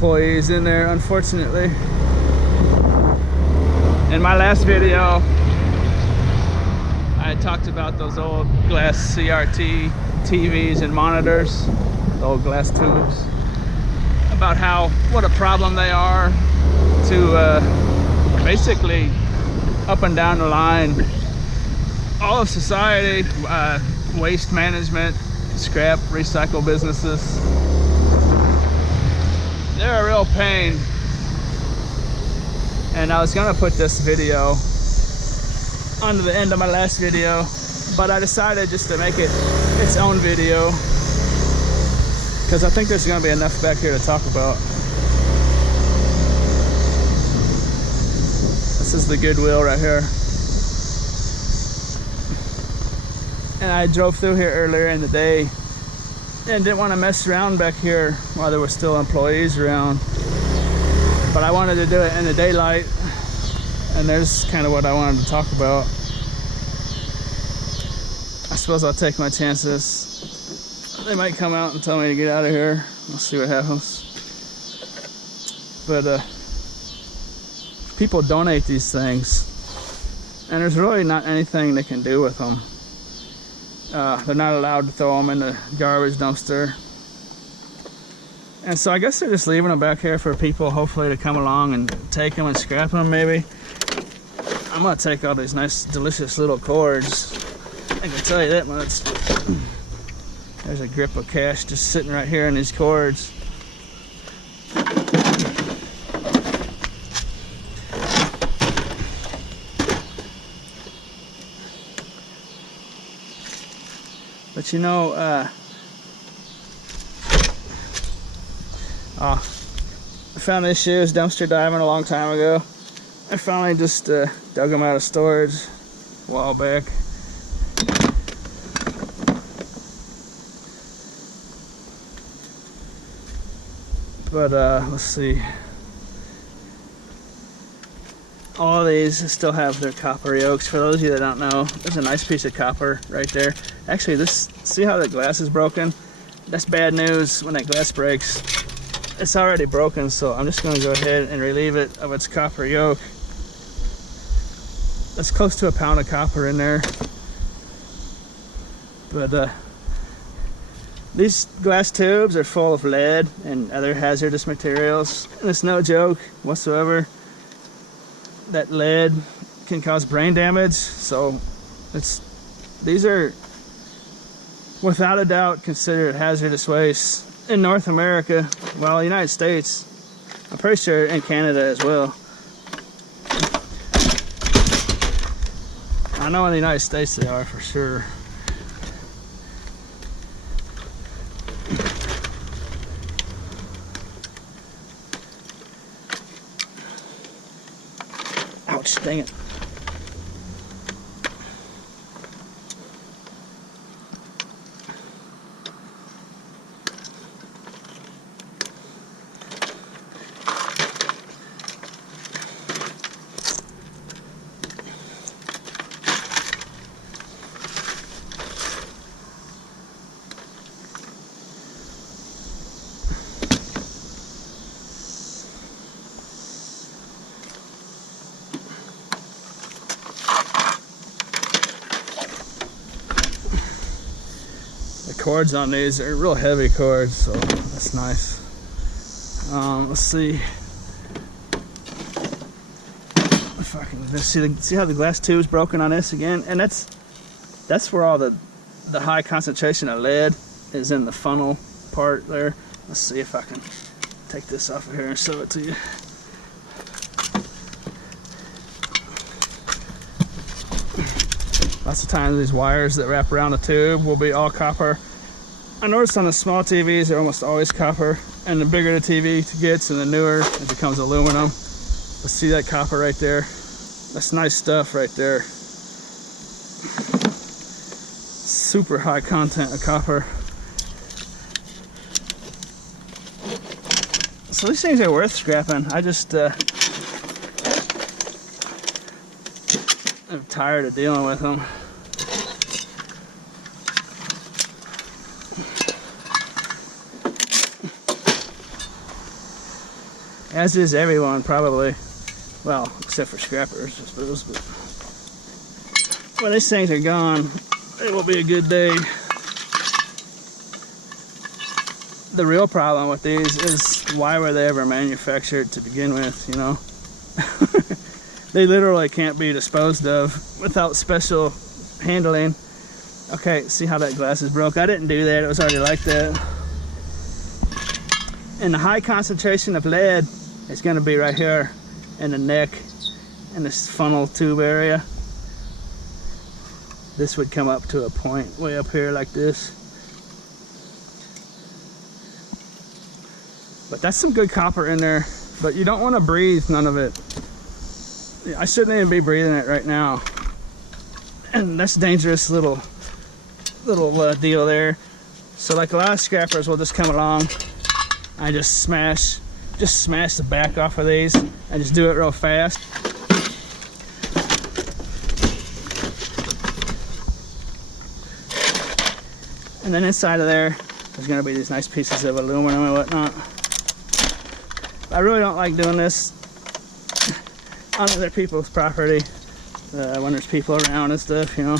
employees in there, unfortunately. In my last video, I talked about those old glass CRT TVs and monitors, the old glass tubes, about what a problem they are to basically up and down the line, all of society, waste management, scrap, recycle businesses. They're a real pain. And I was gonna put this video onto the end of my last video, but I decided just to make it its own video because I think there's gonna be enough back here to talk about. This is the Goodwill right here. And I drove through here earlier in the day and didn't want to mess around back here while there were still employees around. But I wanted to do it in the daylight, and there's kind of what I wanted to talk about. I suppose I'll take my chances. They might come out and tell me to get out of here. We'll see what happens. But people donate these things, and there's really not anything they can do with them. They're not allowed to throw them in the garbage dumpster. And so I guess they're just leaving them back here for people hopefully to come along and take them and scrap them maybe. I'm gonna take all these nice delicious little cords. I can tell you that much. There's a grip of cash just sitting right here in these cords. But you know, I found these shoes dumpster diving a long time ago. I finally just dug them out of storage a while back. But let's see. All of these still have their copper yokes. For those of you that don't know, there's a nice piece of copper right there. Actually, see how the glass is broken? That's bad news when that glass breaks. It's already broken, so I'm just going to go ahead and relieve it of its copper yoke. That's close to a pound of copper in there. But these glass tubes are full of lead and other hazardous materials. And it's no joke whatsoever. That lead can cause brain damage, so these are without a doubt considered hazardous waste in North America, well, the United States. I'm pretty sure in Canada as well. I know in the United States they are for sure. Ouch, dang it. The cords on these are real heavy cords, so that's nice. Let's see if I can see how the glass tube is broken on this again, and that's where all the high concentration of lead is in the funnel part there. Let's see if I can take this off of here and show it to you. Lots of times these wires that wrap around the tube will be all copper. I noticed on the small TVs they're almost always copper, and the bigger the TV gets and the newer it becomes aluminum. But see that copper right there? That's nice stuff right there. Super high content of copper. So these things are worth scrapping. I just I'm tired of dealing with them. as is everyone probably. Well, except for scrappers, I suppose. But when these things are gone, it will be a good day. The real problem with these is, why were they ever manufactured to begin with, you know? They literally can't be disposed of without special handling. Okay, see how that glass is broke? I didn't do that, it was already like that. And the high concentration of lead is going to be right here in the neck, in this funnel tube area. This would come up to a point way up here like this. But that's some good copper in there, but you don't want to breathe none of it. I shouldn't even be breathing it right now. And that's a dangerous little deal there. So like a lot of scrappers will just come along, I just smash the back off of these and just do it real fast. And then inside of there's gonna be these nice pieces of aluminum and whatnot. I really don't like doing this on other people's property when there's people around and stuff, you know.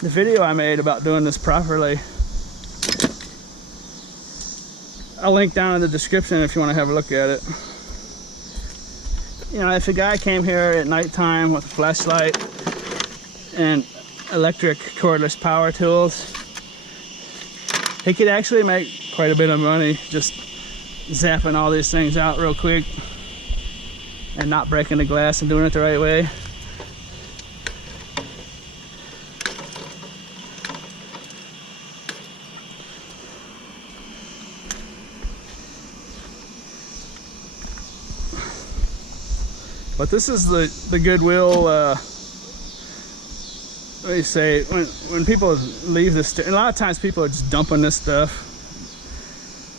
The video I made about doing this properly, I'll link down in the description if you want to have a look at it. You know, if a guy came here at nighttime with a flashlight and electric cordless power tools, he could actually make quite a bit of money just zapping all these things out real quick and not breaking the glass and doing it the right way. But this is the Goodwill, what do you say, when people leave this, a lot of times people are just dumping this stuff.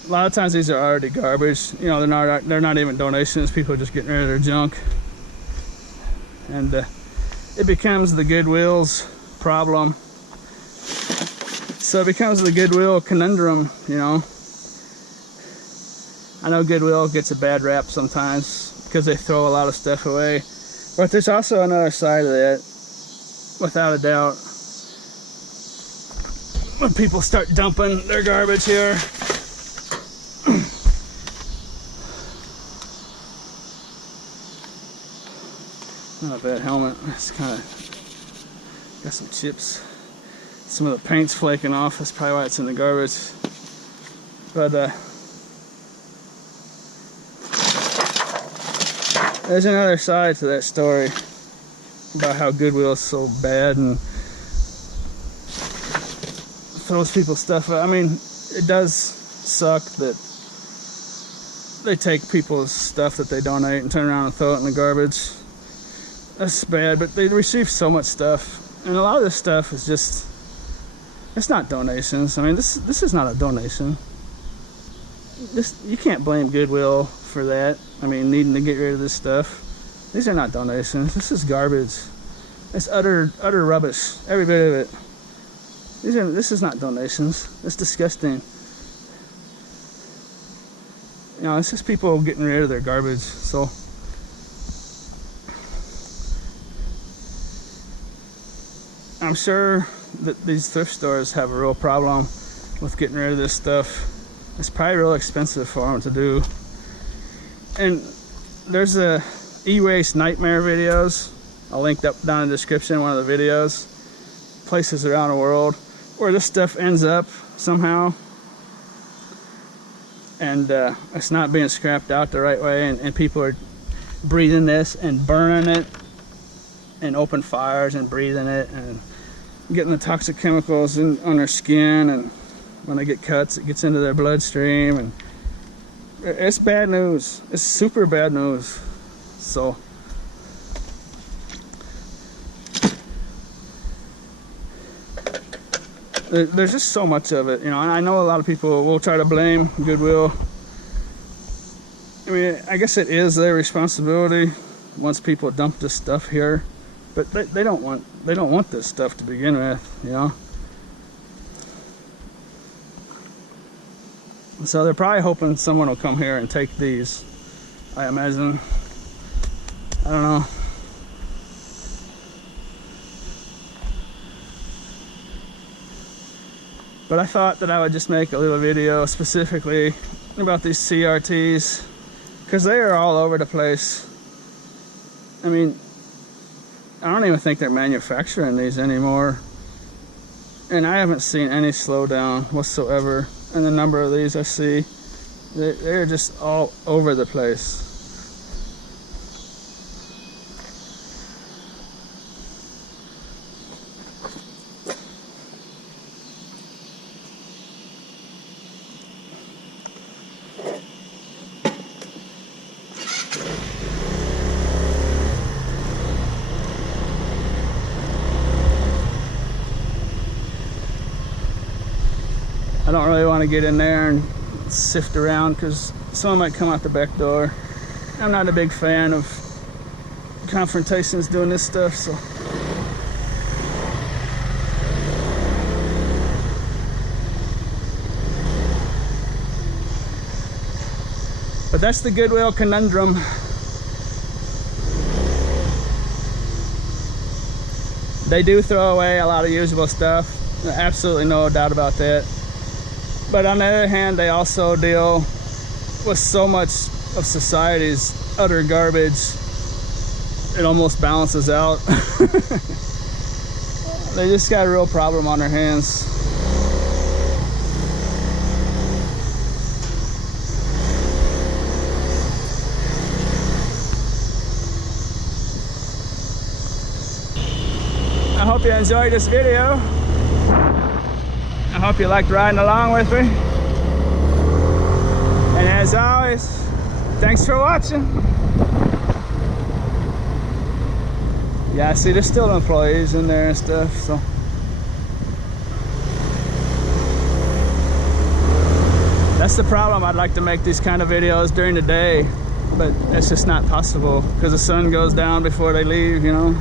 A lot of times these are already garbage. You know, they're not even donations. People are just getting rid of their junk. And it becomes the Goodwill's problem. So it becomes the Goodwill conundrum, you know. I know Goodwill gets a bad rap sometimes because they throw a lot of stuff away. But there's also another side of that, without a doubt. When people start dumping their garbage here, not a bad helmet. It's kind of got some chips. Some of the paint's flaking off. That's probably why it's in the garbage. But there's another side to that story about how Goodwill's so bad and throws people's stuff out. I mean, it does suck that they take people's stuff that they donate and turn around and throw it in the garbage. That's bad, but they receive so much stuff, and a lot of this stuff is just, it's not donations. I mean, this is not a donation. You can't blame Goodwill for that. I mean, needing to get rid of this stuff. These are not donations. This is garbage. It's utter rubbish. Every bit of it. This is not donations. It's disgusting. You know, it's just people getting rid of their garbage. So I'm sure that these thrift stores have a real problem with getting rid of this stuff. It's probably real expensive for them to do. And there's a e-waste nightmare videos. I'll link up down in the description, one of the videos. Places around the world where this stuff ends up somehow. And it's not being scrapped out the right way, and people are breathing this and burning it in open fires and breathing it and getting the toxic chemicals on their skin, and when they get cuts it gets into their bloodstream, and it's bad news. It's super bad news. So there's just so much of it, you know, and I know a lot of people will try to blame Goodwill. I mean, I guess it is their responsibility once people dump this stuff here, but they don't want this stuff to begin with, you know. So they're probably hoping someone will come here and take these, I imagine. I don't know. But I thought that I would just make a little video specifically about these CRTs, because they are all over the place. I mean, I don't even think they're manufacturing these anymore. And I haven't seen any slowdown whatsoever in the number of these I see. They're just all over the place. I don't really want to get in there and sift around because someone might come out the back door. I'm not a big fan of confrontations doing this stuff, so. But that's the Goodwill conundrum. They do throw away a lot of usable stuff. Absolutely no doubt about that. But on the other hand, they also deal with so much of society's utter garbage, it almost balances out. They just got a real problem on their hands. I hope you enjoyed this video. I hope you liked riding along with me. And as always, thanks for watching. Yeah, see, there's still employees in there and stuff, so. That's the problem. I'd like to make these kind of videos during the day, but it's just not possible because the sun goes down before they leave, you know.